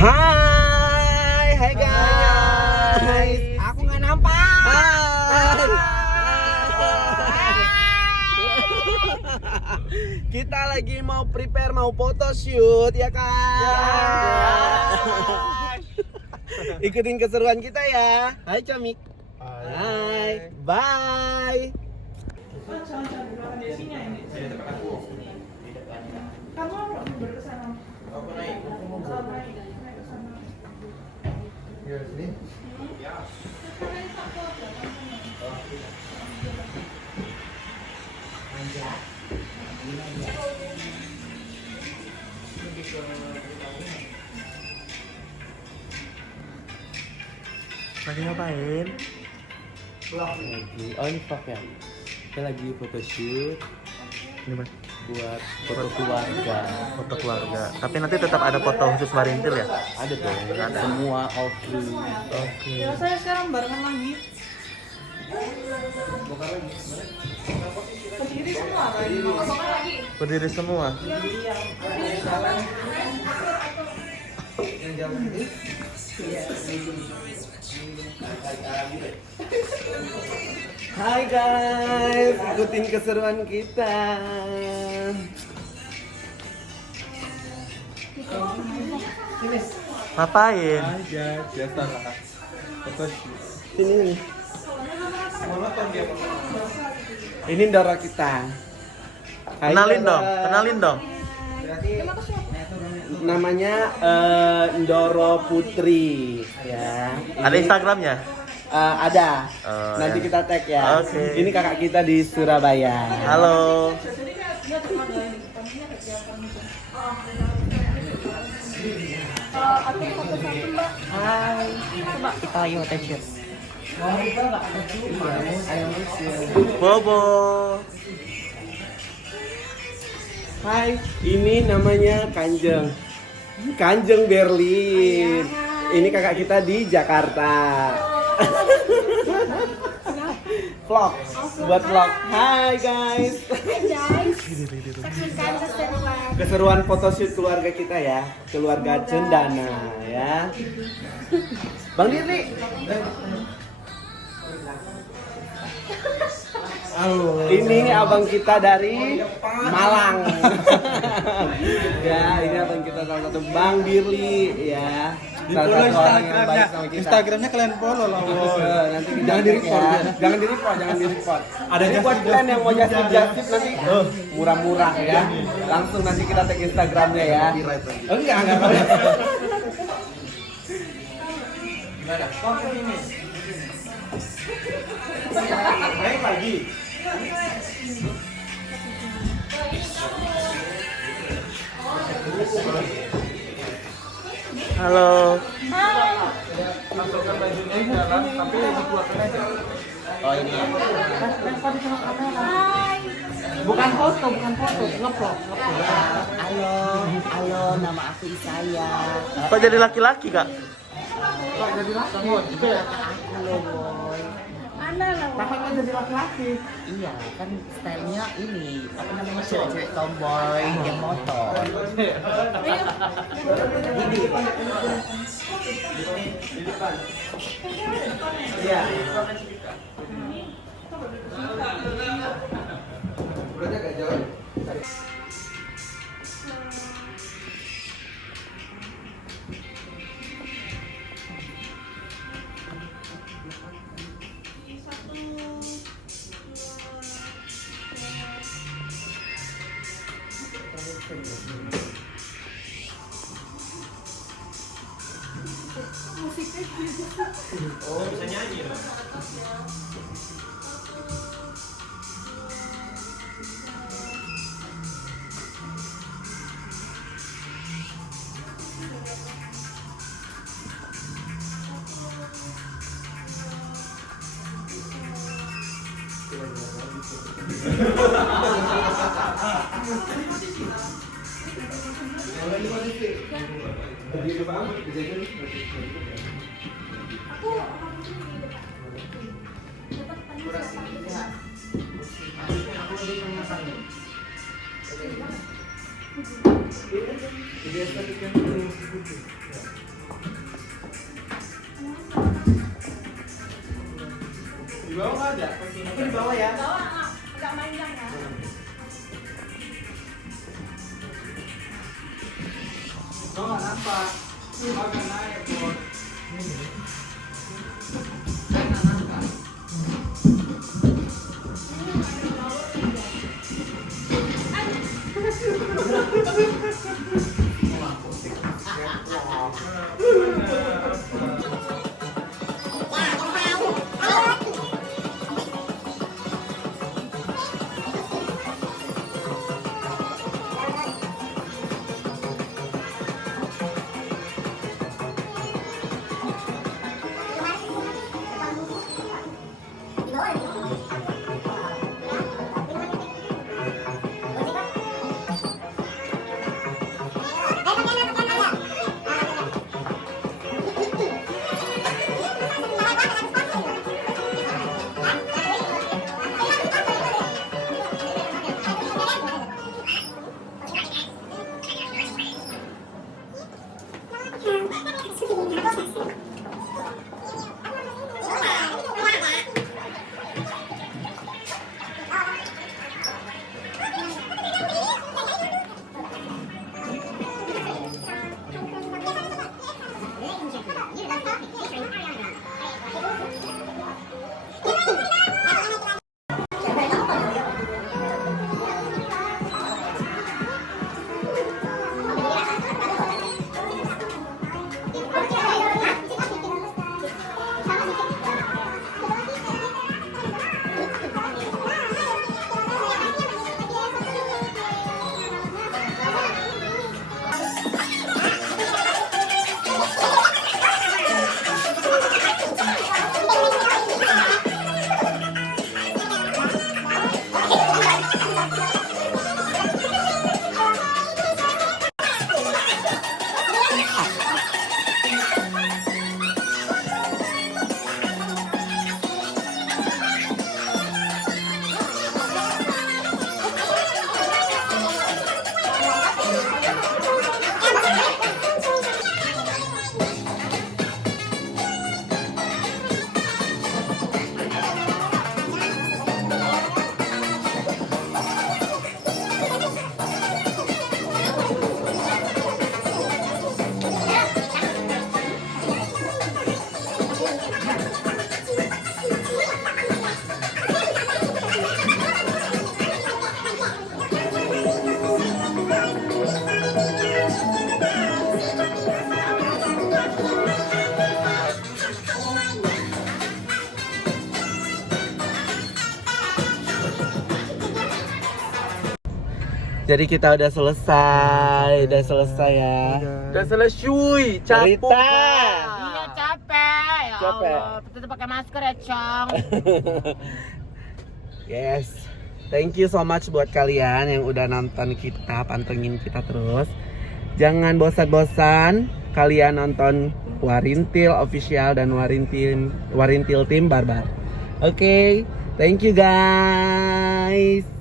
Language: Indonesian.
Hai guys. Aku nggak nampak. Kita lagi mau prepare, mau photoshoot ya kan? Ikutin keseruan kita ya. Hai Comik. Hai. Bye. Lagi ngapain? Oh ini vlog ya? Kita lagi photoshoot Ini mas, buat foto keluarga. foto keluarga. Tapi nanti tetap ada foto khusus Marintil ya? Ada dong. Ada. Semua all crew. Oke. Ya saya sekarang barengan lagi. Berdiri semua lagi. Berdiri semua. Hai guys, ikutin keseruan kita. Ngapain? Biasa lah. Sini nih. Ini Dora kita. Hai, Kenalin Dora. dong, kenalin dong. Namanya Ndoro Putri ya. Ada Instagramnya? Ada. Oh, Nanti ya. kita tag ya. Oke. Ini kakak kita di Surabaya. Halo. Aku foto satu mbak. Hai. Coba kita lagi foto shoot. Bobo. Hai, ini namanya Kanjeng. Kanjeng Berlin. Ini kakak kita di Jakarta. Vlog, buat vlog. Hai guys. Saksikan keseruan. Keseruan photoshoot keluarga kita ya, keluarga Cendana ya. Bang Dirli. Halo. Ini abang kita dari Malang. Ya, ini abang kita salah satu Bang Dirli ya. Di Salah follow satu orang yang baik Instagramnya. sama kita. Instagramnya kalian follow lah. Nanti Jangan di report ya. ya. Jangan di report, jangan di report. Ada Ini buat kalian yang mau just nanti murah-murah ya. Langsung nanti kita tag Instagramnya ya. Enggak. Naik lagi. Halo. Masukkan bajunya di dalam, tapi dikeluarkan aja. Oh ini. Bukan foto, ngevlog. Halo, nama aku Isaya. Kok jadi laki-laki kak? Kok jadi laki? Itu ya. Aku loh, boy. Mana lah? Kakaknya jadi laki-laki. Iya, kan stylenya ini, apa namanya, cewek tomboy yang motor. Iya. Berarti agak jauh. Oh, bisa nyanyi dong. Berdiri Pak Ahmad, bisa jadi. Biasa bawah nggak ada. Aku di bawah ya. Enggak panjang kan? Oh nggak nampak. Agak naik bos. Jadi kita udah selesai ya. Udah selesai, capek. Cerita. Iya capek. Ya Capek. Allah, tetap pakai masker ya, Cong. Yes. Thank you so much buat kalian yang udah nonton kita, pantengin kita terus. Jangan bosan-bosan kalian nonton Warintil Official dan Warintil Team Barbar. Oke, thank you guys.